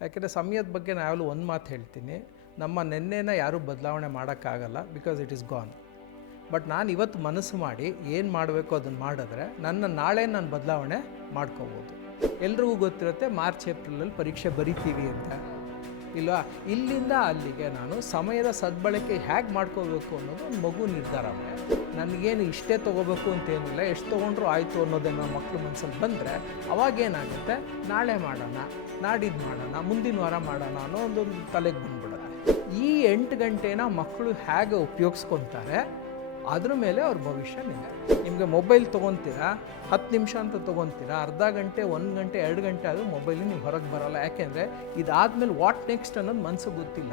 ಯಾಕೆಂದರೆ ಸಮಯದ ಬಗ್ಗೆ ನಾನು ಯಾವಾಗಲೂ ಒಂದು ಮಾತು ಹೇಳ್ತೀನಿ. ನಮ್ಮ ನೆನ್ನೆನ ಯಾರೂ ಬದಲಾವಣೆ ಮಾಡೋಕ್ಕಾಗಲ್ಲ because it is gone but ನಾನು ಇವತ್ತು ಮನಸ್ಸು ಮಾಡಿ ಏನು ಮಾಡಬೇಕು ಅದನ್ನು ಮಾಡಿದ್ರೆ ನನ್ನ ನಾಳೆ ನಾನು ಬದಲಾವಣೆ ಮಾಡ್ಕೋಬೋದು. ಎಲ್ರಿಗೂ ಗೊತ್ತಿರುತ್ತೆ ಮಾರ್ಚ್ ಏಪ್ರಿಲಲ್ಲಿ ಪರೀಕ್ಷೆ ಬರಿತೀವಿ ಅಂತ. ಇಲ್ವಾ? ಇಲ್ಲಿಂದ ಅಲ್ಲಿಗೆ ನಾನು ಸಮಯದ ಸದ್ಬಳಕೆ ಹೇಗೆ ಮಾಡ್ಕೋಬೇಕು ಅನ್ನೋದು ಒಂದು ಮಗು ನಿರ್ಧಾರ ನನಗೇನು ಇಷ್ಟೇ ತೊಗೋಬೇಕು ಅಂತೇನಿಲ್ಲ, ಎಷ್ಟು ತೊಗೊಂಡ್ರು ಆಯಿತು ಅನ್ನೋದನ್ನು ಮಕ್ಕಳು ಮನಸ್ಸಲ್ಲಿ ಬಂದರೆ ಅವಾಗೇನಾಗುತ್ತೆ ನಾಳೆ ಮಾಡೋಣ ನಾಡಿದ್ದು ಮಾಡೋಣ, ಮುಂದಿನ ವಾರ ಮಾಡೋಣ ಅನ್ನೋ ಒಂದೊಂದು ತಲೆಗೆ ಬಂದ್ಬಿಡುತ್ತೆ. ಈ ಎಂಟು ಗಂಟೆನ ಮಕ್ಕಳು ಹೇಗೆ ಉಪಯೋಗಿಸ್ಕೊತಾರೆ? ಅದ್ರ ಮೇಲೆ ಅವ್ರ ಭವಿಷ್ಯ ನಿಮಗೆ ನಿಮಗೆ ಮೊಬೈಲ್ ತೊಗೊತೀರಾ, ಹತ್ತು ನಿಮಿಷ ಅಂತ ತೊಗೊತೀರಾ, ಅರ್ಧ ಗಂಟೆ, ಒಂದು ಗಂಟೆ, ಎರಡು ಗಂಟೆ ಆದರೂ ಮೊಬೈಲ್ ನೀವು ಹೊರಗೆ ಬರೋಲ್ಲ. ಯಾಕೆಂದರೆ ಇದಾದಮೇಲೆ ವಾಟ್ ನೆಕ್ಸ್ಟ್ ಅನ್ನೋದು ಮನಸ್ಸಿಗೆ ಗೊತ್ತಿಲ್ಲ.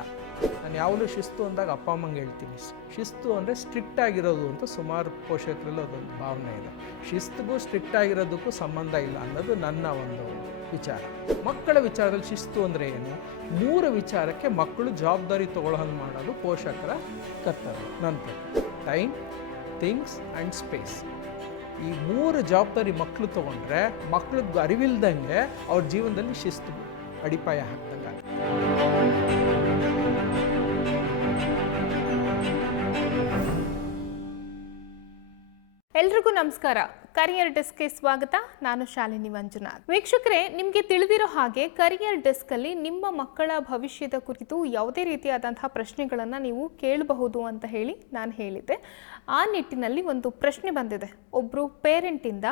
ನಾನು ಯಾವಾಗಲೂ ಶಿಸ್ತು ಅಂದಾಗ ಅಪ್ಪ, ಅಮ್ಮಂಗೆ ಹೇಳ್ತೀನಿ. ಶಿಸ್ತು ಅಂದರೆ ಸ್ಟ್ರಿಕ್ಟ್ ಆಗಿರೋದು ಅಂತ ಸುಮಾರು ಪೋಷಕರಲ್ಲಿ ಅದೊಂದು ಭಾವನೆ ಇದೆ. ಶಿಸ್ತುಗೂ ಸ್ಟ್ರಿಕ್ಟ್ ಆಗಿರೋದಕ್ಕೂ ಸಂಬಂಧ ಇಲ್ಲ ಅನ್ನೋದು ನನ್ನ ಒಂದು ವಿಚಾರ. ಮಕ್ಕಳ ವಿಚಾರದಲ್ಲಿ ಶಿಸ್ತು ಅಂದರೆ ಏನು? ಮೂರು ವಿಚಾರಕ್ಕೆ ಮಕ್ಕಳು ಜವಾಬ್ದಾರಿ ತಗೊಳ್ಳೋ ಹಂಗೆ ಮಾಡೋದು ಪೋಷಕರ ಕರ್ತವ್ಯ ನನ್ನ ಟೈಮ್ ಥಿಂಗ್ಸ್ ಆ್ಯಂಡ್ ಸ್ಪೇಸ್ ಈ ಮೂರು ಜವಾಬ್ದಾರಿ ಮಕ್ಕಳು ತೊಗೊಂಡ್ರೆ ಮಕ್ಳಿಗೆ ಅರಿವಿಲ್ದಂಗೆ ಅವ್ರ ಜೀವನದಲ್ಲಿ ಶಿಸ್ತು, ಅಡಿಪಾಯ ಹಾಕ್ದಂಗೆ ನಮಸ್ಕಾರ. ಕರಿಯರ್ ಡೆಸ್ಕ್ಗೆ ಸ್ವಾಗತ. ನಾನು ಶಾಲಿನಿ ಮಂಜುನಾಥ್. ವೀಕ್ಷಕರೇ, ನಿಮಗೆ ತಿಳಿದಿರೋ ಹಾಗೆ ಕರಿಯರ್ ಡೆಸ್ಕಲ್ಲಿ ನಿಮ್ಮ ಮಕ್ಕಳ ಭವಿಷ್ಯದ ಕುರಿತು ಯಾವುದೇ ರೀತಿಯಾದಂತಹ ಪ್ರಶ್ನೆಗಳನ್ನು ನೀವು ಕೇಳಬಹುದು ಅಂತ ಹೇಳಿ ನಾನು ಹೇಳಿದ್ದೆ. ಆ ನಿಟ್ಟಿನಲ್ಲಿ ಒಂದು ಪ್ರಶ್ನೆ ಬಂದಿದೆ. ಒಬ್ಬರು ಪೇರೆಂಟಿಂದ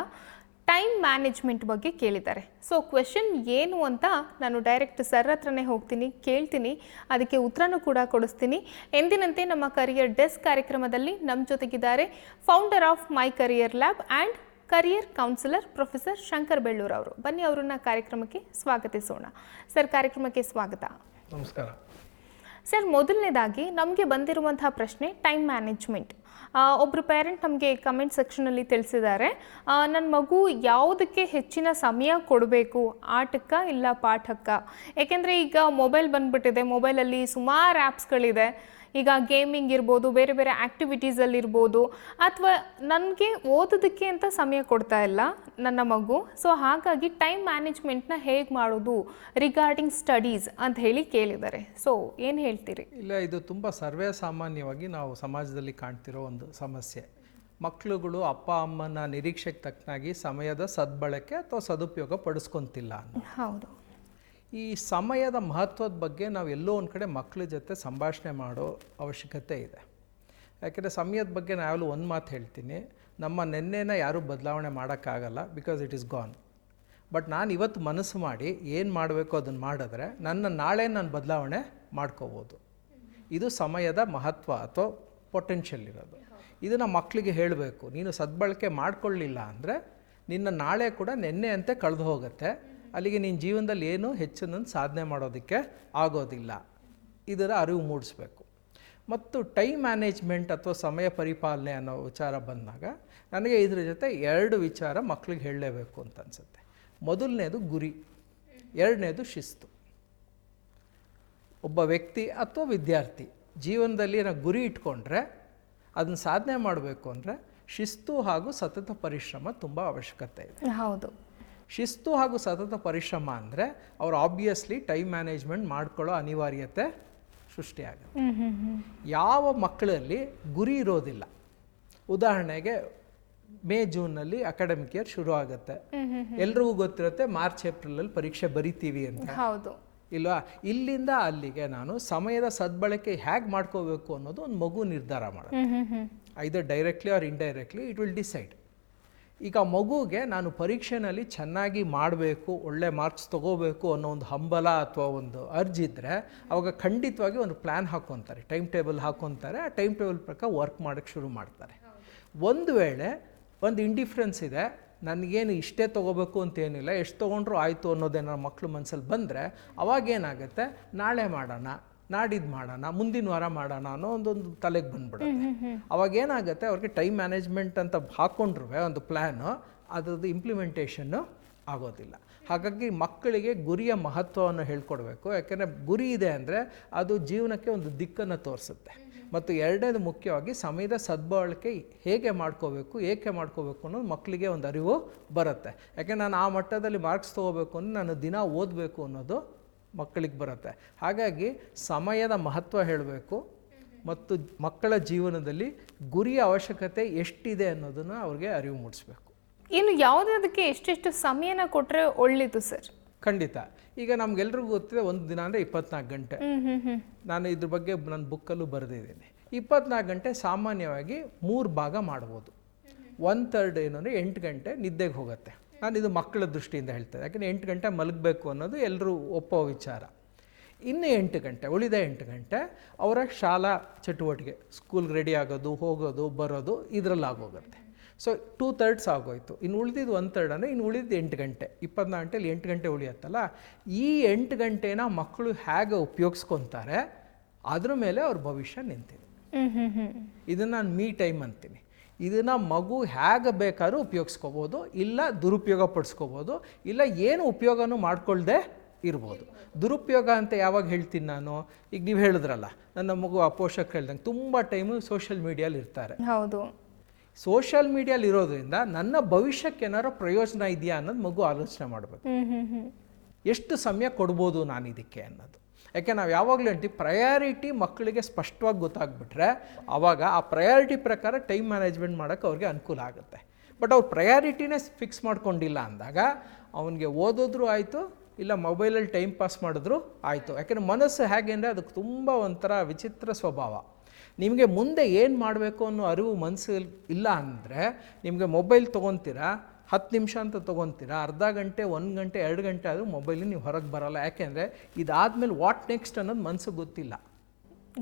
ಟೈಮ್ ಮ್ಯಾನೇಜ್ಮೆಂಟ್ ಬಗ್ಗೆ ಕೇಳಿದ್ದಾರೆ. ಸೊ ಕ್ವೆಶನ್ ಏನು ಅಂತ ನಾನು ಡೈರೆಕ್ಟ್ ಸರ್ ಹತ್ರನೇ ಹೋಗ್ತೀನಿ ಕೇಳ್ತೀನಿ ಅದಕ್ಕೆ ಉತ್ತರನೂ ಕೂಡ ಕೊಡಿಸ್ತೀನಿ. ಎಂದಿನಂತೆ ನಮ್ಮ ಕರಿಯರ್ ಡೆಸ್ಕ್ ಕಾರ್ಯಕ್ರಮದಲ್ಲಿ ನಮ್ಮ ಜೊತೆಗಿದ್ದಾರೆ founder of my career lab and career counsellor professor Shankar Bellur ಅವರು. ಬನ್ನಿ ಅವರನ್ನ ಕಾರ್ಯಕ್ರಮಕ್ಕೆ ಸ್ವಾಗತಿಸೋಣ. ಸರ್ ಕಾರ್ಯಕ್ರಮಕ್ಕೆ ಸ್ವಾಗತ. ನಮಸ್ಕಾರ. ಸರ್ ಮೊದಲನೇದಾಗಿ ನಮಗೆ ಬಂದಿರುವಂತಹ ಪ್ರಶ್ನೆ ಟೈಮ್ ಮ್ಯಾನೇಜ್ಮೆಂಟ್ ಒಬ್ಬರು ಪೇರೆಂಟ್ ನಮಗೆ ಕಮೆಂಟ್ ಸೆಕ್ಷನಲ್ಲಿ ತಿಳಿಸಿದ್ದಾರೆ. ನನ್ನ ಮಗು ಯಾವುದಕ್ಕೆ ಹೆಚ್ಚಿನ ಸಮಯ ಕೊಡಬೇಕು? ಆಟಕ್ಕ ಇಲ್ಲ ಪಾಠಕ್ಕ? ಏಕೆಂದರೆ ಈಗ ಮೊಬೈಲ್ ಬಂದ್ಬಿಟ್ಟಿದೆ. ಮೊಬೈಲಲ್ಲಿ ಸುಮಾರು ಆ್ಯಪ್ಸ್ಗಳಿದೆ ಈಗ ಗೇಮಿಂಗ್ ಇರ್ಬೋದು ಬೇರೆ ಬೇರೆ ಆ್ಯಕ್ಟಿವಿಟೀಸಲ್ಲಿರ್ಬೋದು ಅಥವಾ ನನಗೆ ಓದೋದಕ್ಕೆ ಅಂತ ಸಮಯ ಕೊಡ್ತಾ ಇಲ್ಲ ನನ್ನ ಮಗು. ಸೊ ಹಾಗಾಗಿ ಟೈಮ್ ಮ್ಯಾನೇಜ್ಮೆಂಟ್ನ ಹೇಗೆ ಮಾಡೋದು? ರಿಗಾರ್ಡಿಂಗ್ ಸ್ಟಡೀಸ್ ಅಂತ ಹೇಳಿ ಕೇಳಿದ್ದಾರೆ. ಸೊ ಏನು ಹೇಳ್ತೀರಿ? ಇಲ್ಲ ಇದು ತುಂಬ ಸರ್ವೇ ಸಾಮಾನ್ಯವಾಗಿ ನಾವು ಸಮಾಜದಲ್ಲಿ ಕಾಣ್ತಿರೋ ಒಂದು ಸಮಸ್ಯೆ. ಮಕ್ಕಳುಗಳು ಅಪ್ಪ ಅಮ್ಮನ ನಿರೀಕ್ಷೆಗೆ ತಕ್ಕನಾಗಿ ಸಮಯದ ಸದ್ಬಳಕೆ ಅಥವಾ ಸದುಪಯೋಗ ಪಡಿಸ್ಕೊಂತಿಲ್ಲ ಹೌದು. ಈ ಸಮಯದ ಮಹತ್ವದ ಬಗ್ಗೆ ನಾವು ಎಲ್ಲೋ ಒಂದು ಕಡೆ ಮಕ್ಕಳ ಜೊತೆ ಸಂಭಾಷಣೆ ಮಾಡೋ ಅವಶ್ಯಕತೆ ಇದೆ. ಯಾಕೆಂದರೆ ಸಮಯದ ಬಗ್ಗೆ ನಾನು ಯಾವಾಗಲೂ ಒಂದು ಮಾತು ಹೇಳ್ತೀನಿ. ನಮ್ಮ ನೆನ್ನೆನ ಯಾರೂ ಬದಲಾವಣೆ ಮಾಡೋಕ್ಕಾಗಲ್ಲ because it is gone but ನಾನು ಇವತ್ತು ಮನಸ್ಸು ಮಾಡಿ ಏನು ಮಾಡಬೇಕು ಅದನ್ನು ಮಾಡಿದ್ರೆ ನನ್ನ ನಾಳೆ ನಾನು ಬದಲಾವಣೆ ಮಾಡ್ಕೋಬೋದು. ಇದು ಸಮಯದ ಮಹತ್ವ ಅಥವಾ ಪೊಟೆನ್ಷಿಯಲ್ ಇರೋದು. ಇದನ್ನು ಮಕ್ಕಳಿಗೆ ಹೇಳಬೇಕು. ನೀನು ಸದ್ಬಳಕೆ ಮಾಡ್ಕೊಳ್ಳಿಲ್ಲ ಅಂದರೆ ನಿನ್ನ ನಾಳೆ ಕೂಡ ನೆನ್ನೆ ಅಂತೆ ಕಳೆದು ಹೋಗುತ್ತೆ. ಅಲ್ಲಿಗೆ ನಿನ್ನ ಜೀವನದಲ್ಲಿ ಏನು ಹೆಚ್ಚಿನ ಸಾಧನೆ ಮಾಡೋದಕ್ಕೆ ಆಗೋದಿಲ್ಲ. ಇದರ ಅರಿವು ಮೂಡಿಸ್ಬೇಕು. ಮತ್ತು ಟೈಮ್ ಮ್ಯಾನೇಜ್ಮೆಂಟ್ ಅಥವಾ ಸಮಯ ಪರಿಪಾಲನೆ ಅನ್ನೋ ವಿಚಾರ ಬಂದಾಗ ನನಗೆ ಇದ್ರ ಜೊತೆ ಎರಡು ವಿಚಾರ ಮಕ್ಕಳಿಗೆ ಹೇಳಲೇಬೇಕು ಅಂತ ಅನಿಸುತ್ತೆ. ಮೊದಲನೇದು ಗುರಿ, ಎರಡನೇದು ಶಿಸ್ತು. ಒಬ್ಬ ವ್ಯಕ್ತಿ ಅಥವಾ ವಿದ್ಯಾರ್ಥಿ ಜೀವನದಲ್ಲಿ ನಾವು ಗುರಿ ಇಟ್ಕೊಂಡ್ರೆ ಅದನ್ನು ಸಾಧನೆ ಮಾಡಬೇಕು ಅಂದರೆ ಶಿಸ್ತು ಹಾಗೂ ಸತತ ಪರಿಶ್ರಮ ತುಂಬ ಅವಶ್ಯಕತೆ ಇದೆ. ಹೌದು. ಶಿಸ್ತು ಹಾಗೂ ಸತತ ಪರಿಶ್ರಮ ಅಂದರೆ ಅವ್ರು ಆಬ್ವಿಯಸ್ಲಿ ಟೈಮ್ ಮ್ಯಾನೇಜ್ಮೆಂಟ್ ಮಾಡ್ಕೊಳ್ಳೋ ಅನಿವಾರ್ಯತೆ ಸೃಷ್ಟಿಯಾಗುತ್ತೆ ಯಾವ ಮಕ್ಕಳಲ್ಲಿ ಗುರಿ ಇರೋದಿಲ್ಲ. ಉದಾಹರಣೆಗೆ ಮೇ ಜೂನ್ನಲ್ಲಿ ಅಕಾಡೆಮಿಕ್ ಇಯರ್ ಶುರು ಆಗುತ್ತೆ. ಎಲ್ರಿಗೂ ಗೊತ್ತಿರುತ್ತೆ ಮಾರ್ಚ್ ಏಪ್ರಿಲಲ್ಲಿ ಪರೀಕ್ಷೆ ಬರಿತೀವಿ ಅಂತ. ಹೌದು. ಇಲ್ವಾ? ಇಲ್ಲಿಂದ ಅಲ್ಲಿಗೆ ನಾನು ಸಮಯದ ಸದ್ಬಳಕೆ ಹೇಗೆ ಮಾಡ್ಕೋಬೇಕು ಅನ್ನೋದು ಒಂದು ಮಗು ನಿರ್ಧಾರ ಮಾಡೋದು. ಹ್ಮ್ either directly or indirectly it will decide ಈಗ ಮಗುಗೆ ನಾನು ಪರೀಕ್ಷೆನಲ್ಲಿ ಚೆನ್ನಾಗಿ ಮಾಡಬೇಕು, ಒಳ್ಳೆ ಮಾರ್ಕ್ಸ್ ತೊಗೋಬೇಕು ಅನ್ನೋ ಒಂದು ಹಂಬಲ ಅಥವಾ ಒಂದು ಅರ್ಜಿದ್ರೆ ಅವಾಗ ಖಂಡಿತವಾಗಿ ಒಂದು ಪ್ಲ್ಯಾನ್ ಹಾಕ್ಕೊತಾರೆ ಟೈಮ್ ಟೇಬಲ್ ಹಾಕ್ಕೊತಾರೆ ಆ ಟೈಮ್ ಟೇಬಲ್ ಪ್ರಕಾರ ವರ್ಕ್ ಮಾಡೋಕ್ಕೆ ಶುರು ಮಾಡ್ತಾರೆ. ಒಂದು ವೇಳೆ ಒಂದು ಇಂಡಿಫ್ರೆನ್ಸ್ ಇದೆ, ನನಗೇನು ಇಷ್ಟೇ ತೊಗೋಬೇಕು ಅಂತೇನಿಲ್ಲ ಎಷ್ಟು ತೊಗೊಂಡ್ರು ಆಯಿತು ಅನ್ನೋದೇನೋ ಮಕ್ಕಳು ಮನಸ್ಸಲ್ಲಿ ಬಂದರೆ ಅವಾಗೇನಾಗುತ್ತೆ ನಾಳೆ ಮಾಡೋಣ ನಾಡಿದ್ದು ಮಾಡೋಣ ಮುಂದಿನ ವಾರ ಮಾಡೋಣ ಅನ್ನೋ ಒಂದೊಂದು ತಲೆಗೆ ಬಂದ್ಬಿಡುತ್ತೆ. ಅವಾಗ ಏನಾಗುತ್ತೆ ಅವ್ರಿಗೆ ಟೈಮ್ ಮ್ಯಾನೇಜ್ಮೆಂಟ್ ಅಂತ ಹಾಕ್ಕೊಂಡ್ರು ಒಂದು ಪ್ಲ್ಯಾನು ಅದ್ರದ್ದು ಇಂಪ್ಲಿಮೆಂಟೇಷನ್ನು ಆಗೋದಿಲ್ಲ. ಹಾಗಾಗಿ ಮಕ್ಕಳಿಗೆ ಗುರಿಯ ಮಹತ್ವವನ್ನು ಹೇಳ್ಕೊಡ್ಬೇಕು. ಯಾಕೆಂದರೆ ಗುರಿ ಇದೆ ಅಂದರೆ ಅದು ಜೀವನಕ್ಕೆ ಒಂದು ದಿಕ್ಕನ್ನು ತೋರಿಸುತ್ತೆ. ಮತ್ತು ಎರಡನೇದು ಮುಖ್ಯವಾಗಿ ಸಮಯದ ಸದ್ಬಳಕೆ ಹೇಗೆ ಮಾಡ್ಕೋಬೇಕು ಏಕೆ ಮಾಡ್ಕೋಬೇಕು ಅನ್ನೋದು ಮಕ್ಕಳಿಗೆ ಒಂದು ಅರಿವು ಬರುತ್ತೆ. ಯಾಕೆ ನಾನು ಆ ಮಟ್ಟದಲ್ಲಿ ಮಾರ್ಕ್ಸ್ ತೊಗೋಬೇಕು ಅಂದರೆ ನಾನು ದಿನ ಓದಬೇಕು ಅನ್ನೋದು ಮಕ್ಕಳಿಗೆ ಬರುತ್ತೆ. ಹಾಗಾಗಿ ಸಮಯದ ಮಹತ್ವ ಹೇಳಬೇಕು ಮತ್ತು ಮಕ್ಕಳ ಜೀವನದಲ್ಲಿ ಗುರಿಯ ಅವಶ್ಯಕತೆ ಎಷ್ಟಿದೆ ಅನ್ನೋದನ್ನು ಅವ್ರಿಗೆ ಅರಿವು ಮೂಡಿಸ್ಬೇಕು. ಇನ್ನು ಯಾವುದಕ್ಕೆ ಎಷ್ಟೆಷ್ಟು ಸಮಯನ ಕೊಟ್ಟರೆ ಒಳ್ಳೆಯದು ಸರ್? ಖಂಡಿತ. ಈಗ ನಮ್ಗೆಲ್ರಿಗೂ ಗೊತ್ತಿದೆ ಒಂದು ದಿನ ಅಂದರೆ ಇಪ್ಪತ್ನಾಲ್ಕು ಗಂಟೆ. ನಾನು ಇದ್ರ ಬಗ್ಗೆ ನನ್ನ ಬುಕ್ಕಲ್ಲೂ ಬರೆದಿದ್ದೀನಿ. ಇಪ್ಪತ್ನಾಲ್ಕು ಗಂಟೆ ಸಾಮಾನ್ಯವಾಗಿ ಮೂರು ಭಾಗ ಮಾಡ್ಬೋದು. ಒನ್ ಥರ್ಡ್ ಏನಂದರೆ ಅಂದರೆ ಎಂಟು ಗಂಟೆ ನಿದ್ದೆಗೆ ಹೋಗುತ್ತೆ. ನಾನು ಇದು ಮಕ್ಕಳ ದೃಷ್ಟಿಯಿಂದ ಹೇಳ್ತೇನೆ. ಯಾಕಂದರೆ ಎಂಟು ಗಂಟೆ ಮಲಗಬೇಕು ಅನ್ನೋದು ಎಲ್ಲರೂ ಒಪ್ಪೋ ವಿಚಾರ. ಇನ್ನು ಎಂಟು ಗಂಟೆ ಉಳಿದ ಎಂಟು ಗಂಟೆ ಅವರ ಶಾಲಾ ಚಟುವಟಿಕೆ ಸ್ಕೂಲ್ಗೆ ರೆಡಿ ಆಗೋದು ಹೋಗೋದು ಬರೋದು ಇದರಲ್ಲಿ ಆಗೋಗುತ್ತೆ ಸೊ ಟೂ ತರ್ಡ್ಸ್ ಆಗೋಯ್ತು. ಇನ್ನು ಉಳಿದಿದ್ದು ಒಂದು ಥರ್ಡ್ ಅಂದರೆ ಇನ್ನು ಉಳಿದಿದ್ದು ಎಂಟು ಗಂಟೆ. ಇಪ್ಪತ್ನಾಲ್ಕು ಗಂಟೆಲಿ ಎಂಟು ಗಂಟೆ ಉಳಿಯತ್ತಲ್ಲ? ಈ ಎಂಟು ಗಂಟೆನ ಮಕ್ಕಳು ಹೇಗೆ ಉಪಯೋಗಿಸ್ಕೊತಾರೆ? ಅದ್ರ ಮೇಲೆ ಅವ್ರ ಭವಿಷ್ಯ ನಿಂತಿದೆ. ಇದನ್ನು ನಾನು ಮೀ ಟೈಮ್ ಅಂತೀನಿ. ಇದನ್ನು ಮಗು ಹೇಗೆ ಬೇಕಾದ್ರೂ ಉಪಯೋಗಿಸ್ಕೋಬೋದು ಇಲ್ಲ ದುರುಪಯೋಗ ಪಡಿಸ್ಕೋಬೋದು ಇಲ್ಲ ಏನು ಉಪಯೋಗನೂ ಮಾಡ್ಕೊಳ್ದೆ ಇರ್ಬೋದು. ದುರುಪಯೋಗ ಅಂತ ಯಾವಾಗ ಹೇಳ್ತೀನಿ ನಾನು? ಈಗ ನೀವು ಹೇಳಿದ್ರಲ್ಲ ನನ್ನ ಮಗು ಆ ಪೋಷಕರು ಹೇಳ್ದಂಗೆ ತುಂಬ ಟೈಮು ಸೋಷಿಯಲ್ ಮೀಡಿಯಲ್ಲಿ ಇರ್ತಾರೆ. ಹೌದು. ಸೋಷಿಯಲ್ ಮೀಡಿಯಲ್ಲಿ ಇರೋದ್ರಿಂದ ನನ್ನ ಭವಿಷ್ಯಕ್ಕೆ ಏನಾರೋ ಪ್ರಯೋಜನ ಇದೆಯಾ ಅನ್ನೋದು ಮಗು ಆಲೋಚನೆ ಮಾಡಬೇಕು. ಎಷ್ಟು ಸಮಯ ಕೊಡ್ಬೋದು ನಾನು ಇದಕ್ಕೆ ಅನ್ನೋದು. ಯಾಕೆ ನಾವು ಯಾವಾಗಲೂ ಹೇಳ್ತೀವಿ ಪ್ರಯಾರಿಟಿ ಮಕ್ಕಳಿಗೆ ಸ್ಪಷ್ಟವಾಗಿ ಗೊತ್ತಾಗ್ಬಿಟ್ರೆ ಆವಾಗ ಆ ಪ್ರಯಾರಿಟಿ ಪ್ರಕಾರ ಟೈಮ್ ಮ್ಯಾನೇಜ್ಮೆಂಟ್ ಮಾಡೋಕ್ಕೆ ಅವ್ರಿಗೆ ಅನುಕೂಲ ಆಗುತ್ತೆ. ಬಟ್ ಅವ್ರು ಪ್ರಯಾರಿಟಿನೇ ಫಿಕ್ಸ್ ಮಾಡ್ಕೊಂಡಿಲ್ಲ ಅಂದಾಗ ಅವನಿಗೆ ಓದೋದ್ರೂ ಆಯಿತು, ಇಲ್ಲ ಮೊಬೈಲಲ್ಲಿ ಟೈಮ್ ಪಾಸ್ ಮಾಡಿದ್ರು ಆಯಿತು. ಯಾಕೆಂದರೆ ಮನಸ್ಸು ಹೇಗೆ ಅಂದರೆ ಅದಕ್ಕೆ ತುಂಬ ಒಂಥರ ವಿಚಿತ್ರ ಸ್ವಭಾವ. ನಿಮಗೆ ಮುಂದೆ ಏನು ಮಾಡಬೇಕು ಅನ್ನೋ ಅರಿವು ಮನಸ್ಸಲ್ಲಿ ಇಲ್ಲ ಅಂದರೆ ನಿಮಗೆ ಮೊಬೈಲ್ ತೊಗೊತೀರಾ ಹತ್ತು ನಿಮಿಷ ಅಂತ ತೊಗೊತೀರಾ? ಅರ್ಧ ಗಂಟೆ ಒಂದು ಗಂಟೆ ಎರಡು ಗಂಟೆ ಆದರೂ ಮೊಬೈಲಿಗೆ ನೀವು ಹೊರಗೆ ಬರಲ್ಲ. ಯಾಕೆಂದರೆ ಇದಾದಮೇಲೆ ವಾಟ್ ನೆಕ್ಸ್ಟ್ ಅನ್ನೋದು ಮನಸ್ಸಿಗೆ ಗೊತ್ತಿಲ್ಲ.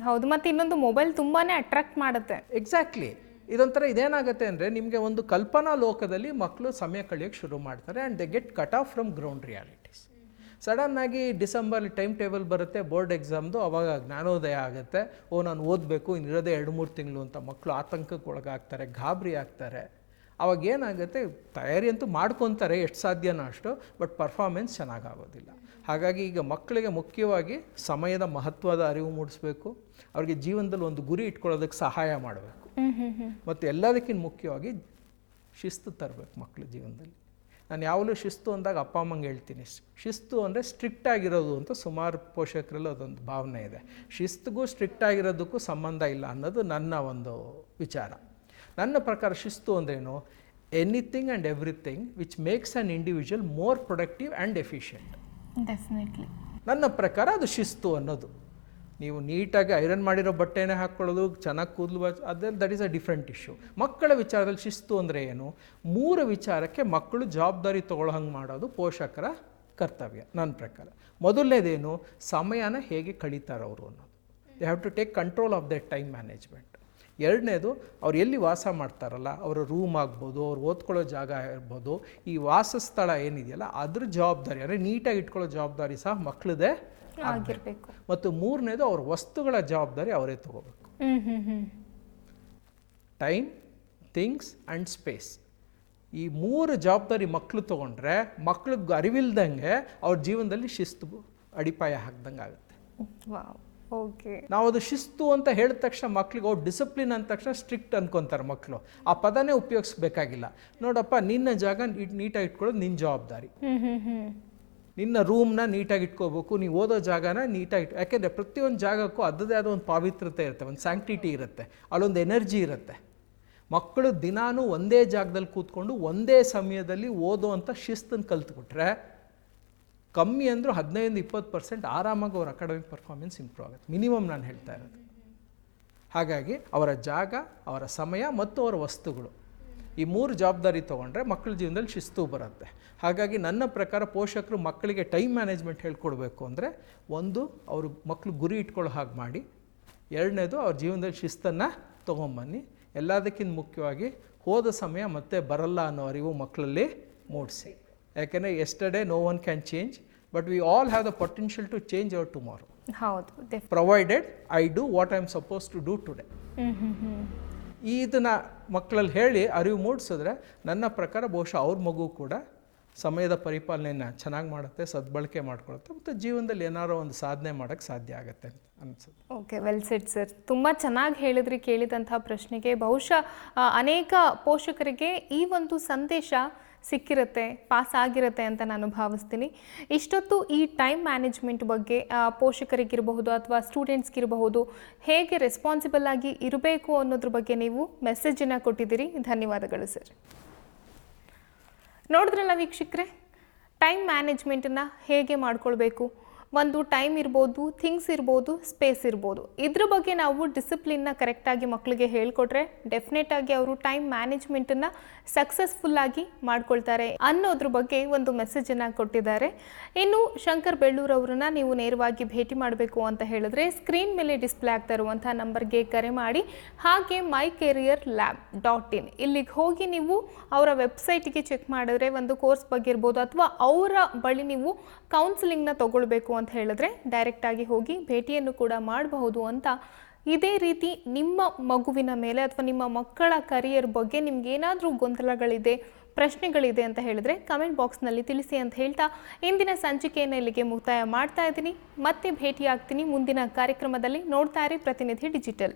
ಹೌದು ಮತ್ತು ಇನ್ನೊಂದು ಮೊಬೈಲ್ ತುಂಬಾ ಅಟ್ರಾಕ್ಟ್ ಮಾಡುತ್ತೆ. ಎಕ್ಸಾಕ್ಟ್ಲಿ ಇದೊಂಥರ ಇದೇನಾಗುತ್ತೆ ಅಂದರೆ ನಿಮಗೆ ಒಂದು ಕಲ್ಪನಾ ಲೋಕದಲ್ಲಿ ಮಕ್ಕಳು ಸಮಯ ಕಳೆಯೋಕ್ಕೆ ಶುರು ಮಾಡ್ತಾರೆ and they get cut off from ground realities ಸಡನ್ನಾಗಿ ಡಿಸೆಂಬರ್ ಟೈಮ್ ಟೇಬಲ್ ಬರುತ್ತೆ ಬೋರ್ಡ್ ಎಕ್ಸಾಮ್ದು ಅವಾಗ ಜ್ಞಾನೋದಯ ಆಗುತ್ತೆ. ಓ ನಾನು ಓದಬೇಕು ಇನ್ನಿರೋದೇ ಎರಡು ಮೂರು ತಿಂಗಳು ಅಂತ ಮಕ್ಕಳು ಆತಂಕಕ್ಕೆ ಒಳಗಾಗ್ತಾರೆ ಗಾಬರಿ ಆಗ್ತಾರೆ. ಅವಾಗ ಏನಾಗುತ್ತೆ ತಯಾರಿ ಅಂತೂ ಮಾಡ್ಕೊತಾರೆ ಎಷ್ಟು ಸಾಧ್ಯನೋ ಅಷ್ಟು ಬಟ್ ಪರ್ಫಾರ್ಮೆನ್ಸ್ ಚೆನ್ನಾಗಾಗೋದಿಲ್ಲ. ಹಾಗಾಗಿ ಈಗ ಮಕ್ಕಳಿಗೆ ಮುಖ್ಯವಾಗಿ ಸಮಯದ ಮಹತ್ವದ ಅರಿವು ಮೂಡಿಸ್ಬೇಕು ಅವ್ರಿಗೆ ಜೀವನದಲ್ಲಿ ಒಂದು ಗುರಿ ಇಟ್ಕೊಳ್ಳೋದಕ್ಕೆ ಸಹಾಯ ಮಾಡಬೇಕು. ಮತ್ತು ಎಲ್ಲದಕ್ಕಿಂತ ಮುಖ್ಯವಾಗಿ ಶಿಸ್ತು ತರಬೇಕು ಮಕ್ಕಳ ಜೀವನದಲ್ಲಿ. ನಾನು ಯಾವಾಗಲೂ ಶಿಸ್ತು ಅಂದಾಗ ಅಪ್ಪ ಅಮ್ಮಂಗೆ ಹೇಳ್ತೀನಿ ಶಿಸ್ತು ಅಂದರೆ ಸ್ಟ್ರಿಕ್ಟ್ ಆಗಿರೋದು ಅಂತ ಸುಮಾರು ಪೋಷಕರಲ್ಲಿ ಅದೊಂದು ಭಾವನೆ ಇದೆ. ಶಿಸ್ತುಗೂ ಸ್ಟ್ರಿಕ್ಟ್ ಆಗಿರೋದಕ್ಕೂ ಸಂಬಂಧ ಇಲ್ಲ ಅನ್ನೋದು ನನ್ನ ಒಂದು ವಿಚಾರ. ನನ್ನ ಪ್ರಕಾರ ಶಿಸ್ತು ಅಂದ್ರೇನು? Anything and everything which makes an individual more productive and efficient definitely ನನ್ನ ಪ್ರಕಾರ ಅದು ಶಿಸ್ತು ಅನ್ನೋದು. ನೀವು ನೀಟಾಗಿ ಐರನ್ ಮಾಡಿರೋ ಬಟ್ಟೆನೇ ಹಾಕ್ಕೊಳ್ಳೋದು ಚೆನ್ನಾಗಿ ಕೂದಲು ಅದೇ that is a different issue ಮಕ್ಕಳ ವಿಚಾರದಲ್ಲಿ ಶಿಸ್ತು ಅಂದರೆ ಏನು? ಮೂರು ವಿಚಾರಕ್ಕೆ ಮಕ್ಕಳು ಜವಾಬ್ದಾರಿ ತೊಗೊಳ್ಳೋ ಹಂಗೆ ಮಾಡೋದು ಪೋಷಕರ ಕರ್ತವ್ಯ ನನ್ನ ಪ್ರಕಾರ. ಮೊದಲನೇದೇನು? ಸಮಯನ ಹೇಗೆ ಕಳೀತಾರೆ ಅವರು ಅನ್ನೋದು. They have to take control of that time management ಎರಡನೇದು ಅವ್ರು ಎಲ್ಲಿ ವಾಸ ಮಾಡ್ತಾರಲ್ಲ ಅವರ ರೂಮ್ ಆಗ್ಬೋದು ಅವ್ರು ಓದ್ಕೊಳ್ಳೋ ಜಾಗ ಇರ್ಬೋದು ಈ ವಾಸಸ್ಥಳ ಏನಿದೆಯಲ್ಲ ಅದ್ರ ಜವಾಬ್ದಾರಿ ಅಂದರೆ ನೀಟಾಗಿ ಇಟ್ಕೊಳ್ಳೋ ಜವಾಬ್ದಾರಿ ಸಹ ಮಕ್ಕಳದೇ ಆಗಿರಬೇಕು. ಮತ್ತು ಮೂರನೇದು ಅವ್ರ ವಸ್ತುಗಳ ಜವಾಬ್ದಾರಿ ಅವರೇ ತಗೋಬೇಕು. ಟೈಮ್ ಥಿಂಗ್ಸ್ ಆ್ಯಂಡ್ ಸ್ಪೇಸ್ ಈ ಮೂರು ಜವಾಬ್ದಾರಿ ಮಕ್ಕಳು ತೊಗೊಂಡ್ರೆ ಮಕ್ಳಿಗೆ ಅರಿವಿಲ್ದಂಗೆ ಅವ್ರ ಜೀವನದಲ್ಲಿ ಶಿಸ್ತು ಅಡಿಪಾಯ ಹಾಕ್ದಂಗೆ ಆಗುತ್ತೆ ಓಕೆ ನಾವು ಅದು ಶಿಸ್ತು ಅಂತ ಹೇಳಿದ ತಕ್ಷಣ ಮಕ್ಳಿಗೆ ಅವ್ರು ಡಿಸಿಪ್ಲಿನ್ ಅಂದ ತಕ್ಷಣ ಸ್ಟ್ರಿಕ್ಟ್ ಅನ್ಕೊಂತಾರೆ ಮಕ್ಕಳು ಆ ಪದನೇ ಉಪಯೋಗಿಸ್ಬೇಕಾಗಿಲ್ಲ. ನೋಡಪ್ಪ ನಿನ್ನ ಜಾಗ ನೀಟ್ ನೀಟಾಗಿ ಇಟ್ಕೊಳ್ಳೋದು ನಿನ್ನ ಜವಾಬ್ದಾರಿ. ನಿನ್ನ ರೂಮ್ನ ನೀಟಾಗಿ ಇಟ್ಕೋಬೇಕು ನೀವು ಓದೋ ಜಾಗನ ನೀಟಾಗಿ ಇಟ್ ಯಾಕೆಂದರೆ ಪ್ರತಿಯೊಂದು ಜಾಗಕ್ಕೂ ಅದರದೇ ಆದ ಒಂದು ಪಾವಿತ್ರತೆ ಇರುತ್ತೆ ಒಂದು ಸ್ಯಾಂಕ್ಟಿಟಿ ಇರುತ್ತೆ ಅಲ್ಲೊಂದು ಎನರ್ಜಿ ಇರುತ್ತೆ. ಮಕ್ಕಳು ದಿನಾನೂ ಒಂದೇ ಜಾಗದಲ್ಲಿ ಕೂತ್ಕೊಂಡು ಒಂದೇ ಸಮಯದಲ್ಲಿ ಓದೋ ಅಂತ ಶಿಸ್ತನ್ನು ಕಲ್ತ್ಬಿಟ್ರೆ ಕಮ್ಮಿ ಅಂದರೂ ಹದಿನೈದು ಇಪ್ಪತ್ತು ಪರ್ಸೆಂಟ್ ಆರಾಮಾಗಿ ಅವ್ರ ಅಕಾಡೆಮಿಕ್ ಪರ್ಫಾರ್ಮೆನ್ಸ್ ಇಂಪ್ರೂವ್ ಆಗುತ್ತೆ. ಮಿನಿಮಮ್ ನಾನು ಹೇಳ್ತಾ ಇರೋದು. ಹಾಗಾಗಿ ಅವರ ಜಾಗ, ಅವರ ಸಮಯ ಮತ್ತು ಅವರ ವಸ್ತುಗಳು. ಈ ಮೂರು ಜವಾಬ್ದಾರಿ ತೊಗೊಂಡ್ರೆ ಮಕ್ಕಳ ಜೀವನದಲ್ಲಿ ಶಿಸ್ತು ಬರುತ್ತೆ. ಹಾಗಾಗಿ ನನ್ನ ಪ್ರಕಾರ ಪೋಷಕರು ಮಕ್ಕಳಿಗೆ ಟೈಮ್ ಮ್ಯಾನೇಜ್ಮೆಂಟ್ ಹೇಳ್ಕೊಡ್ಬೇಕು ಅಂದರೆ ಒಂದು, ಅವರು ಮಕ್ಕಳು ಗುರಿ ಇಟ್ಕೊಳ್ಳೋ ಹಾಗೆ ಮಾಡಿ. ಎರಡನೇದು ಅವ್ರ ಜೀವನದಲ್ಲಿ ಶಿಸ್ತನ್ನು ತೊಗೊಂಬನ್ನಿ. ಎಲ್ಲದಕ್ಕಿಂತ ಮುಖ್ಯವಾಗಿ ಹೋದ ಸಮಯ ಮತ್ತೆ ಬರಲ್ಲ ಅನ್ನೋ ಅರಿವು ಮಕ್ಕಳಲ್ಲಿ ಮೂಡಿಸಿ. ಯಾಕೆಂದರೆ yesterday no one can change but we all have the potential to change our tomorrow ಹೌದು provided I do what I am suppose to do today ಇದನ್ನು ಮಕ್ಕಳಲ್ಲಿ ಹೇಳಿ ಅರಿವು ಮೂಡಿಸಿದ್ರೆ ನನ್ನ ಪ್ರಕಾರ ಬಹುಶಃ ಅವ್ರ ಮಗು ಕೂಡ ಸಮಯದ ಪರಿಪಾಲನೆಯನ್ನು ಚೆನ್ನಾಗಿ ಮಾಡುತ್ತೆ ಸದ್ಬಳಕೆ ಮಾಡ್ಕೊಳುತ್ತೆ ಮತ್ತು ಜೀವನದಲ್ಲಿ ಏನಾರೋ ಒಂದು ಸಾಧನೆ ಮಾಡೋಕ್ಕೆ ಸಾಧ್ಯ ಆಗುತ್ತೆ ಅಂತ ಅನಿಸುತ್ತೆ. ಓಕೆ ವೆಲ್ ಸೆಟ್ ಸರ್ ತುಂಬ ಚೆನ್ನಾಗಿ ಹೇಳಿದ್ರಿ ಕೇಳಿದಂತಹ ಪ್ರಶ್ನೆಗೆ. ಬಹುಶಃ ಅನೇಕ ಪೋಷಕರಿಗೆ ಈ ಒಂದು ಸಂದೇಶ ಸಿಕ್ಕಿರುತ್ತೆ ಪಾಸ್ ಆಗಿರುತ್ತೆ ಅಂತ ನಾನು ಭಾವಿಸ್ತೀನಿ. ಇಷ್ಟೊತ್ತು ಈ ಟೈಮ್ ಮ್ಯಾನೇಜ್ಮೆಂಟ್ ಬಗ್ಗೆ ಪೋಷಕರಿಗಿರಬಹುದು ಅಥವಾ ಸ್ಟೂಡೆಂಟ್ಸ್ಗಿರಬಹುದು ಹೇಗೆ ರೆಸ್ಪಾನ್ಸಿಬಲ್ ಆಗಿ ಇರಬೇಕು ಅನ್ನೋದ್ರ ಬಗ್ಗೆ ನೀವು ಮೆಸೇಜನ್ನು ಕೊಟ್ಟಿದ್ದೀರಿ. ಧನ್ಯವಾದಗಳು ಸರ್ ನೋಡಿದ್ರಲ್ಲ ವೀಕ್ಷಕರೇ ಟೈಮ್ ಮ್ಯಾನೇಜ್ಮೆಂಟನ್ನು ಹೇಗೆ ಮಾಡ್ಕೊಳ್ಬೇಕು? ಒಂದು ಟೈಮ್ ಇರ್ಬೋದು ಥಿಂಗ್ಸ್ ಇರ್ಬೋದು ಸ್ಪೇಸ್ ಇರ್ಬೋದು. ಇದ್ರ ಬಗ್ಗೆ ನಾವು ಡಿಸಿಪ್ಲಿನ್ನ ಕರೆಕ್ಟಾಗಿ ಮಕ್ಕಳಿಗೆ ಹೇಳ್ಕೊಟ್ರೆ ಡೆಫಿನೆಟ್ ಆಗಿ ಅವರು ಟೈಮ್ ಮ್ಯಾನೇಜ್ಮೆಂಟನ್ನು ಸಕ್ಸಸ್ಫುಲ್ಲಾಗಿ ಮಾಡ್ಕೊಳ್ತಾರೆ ಅನ್ನೋದ್ರ ಬಗ್ಗೆ ಒಂದು ಮೆಸೇಜನ್ನು ಕೊಟ್ಟಿದ್ದಾರೆ. ಇನ್ನು ಶಂಕರ್ ಬೆಳ್ಳೂರ್ ಅವರನ್ನ ನೀವು ನೇರವಾಗಿ ಭೇಟಿ ಮಾಡಬೇಕು ಅಂತ ಹೇಳಿದ್ರೆ ಸ್ಕ್ರೀನ್ ಮೇಲೆ ಡಿಸ್ಪ್ಲೇ ಆಗ್ತಾ ಇರುವಂಥ ನಂಬರ್ಗೆ ಕರೆ ಮಾಡಿ. ಹಾಗೆ my career lab dot in ಇಲ್ಲಿಗೆ ಹೋಗಿ ನೀವು ಅವರ ವೆಬ್ಸೈಟ್ಗೆ ಚೆಕ್ ಮಾಡಿದ್ರೆ ಒಂದು ಕೋರ್ಸ್ ಬಗ್ಗೆ ಇರ್ಬೋದು ಅಥವಾ ಅವರ ಬಳಿ ನೀವು ಕೌನ್ಸಿಲಿಂಗ್ನ ತಗೊಳ್ಬೇಕು ಅಂತ ಹೇಳಿದ್ರೆ ಡೈರೆಕ್ಟಾಗಿ ಹೋಗಿ ಭೇಟಿಯನ್ನು ಕೂಡ ಮಾಡಬಹುದು ಅಂತ ಇದೇ ರೀತಿ ನಿಮ್ಮ ಮಗುವಿನ ಮೇಲೆ ಅಥವಾ ನಿಮ್ಮ ಮಕ್ಕಳ ಕರಿಯರ್ ಬಗ್ಗೆ ನಿಮ್ಗೆ ಏನಾದರೂ ಗೊಂದಲಗಳಿದೆ, ಪ್ರಶ್ನೆಗಳಿದೆ ಅಂತ ಹೇಳಿದ್ರೆ ಕಮೆಂಟ್ ಬಾಕ್ಸ್ನಲ್ಲಿ ತಿಳಿಸಿ ಅಂತ ಹೇಳ್ತಾ ಇಂದಿನ ಸಂಚಿಕೆಯನ್ನು ಇಲ್ಲಿಗೆ ಮುಕ್ತಾಯ ಮಾಡ್ತಾ ಇದ್ದೀನಿ. ಮತ್ತೆ ಭೇಟಿಯಾಗ್ತೀನಿ ಮುಂದಿನ ಕಾರ್ಯಕ್ರಮದಲ್ಲಿ ನೋಡ್ತಾ ಇರಿ ಪ್ರತಿನಿಧಿ ಡಿಜಿಟಲ್.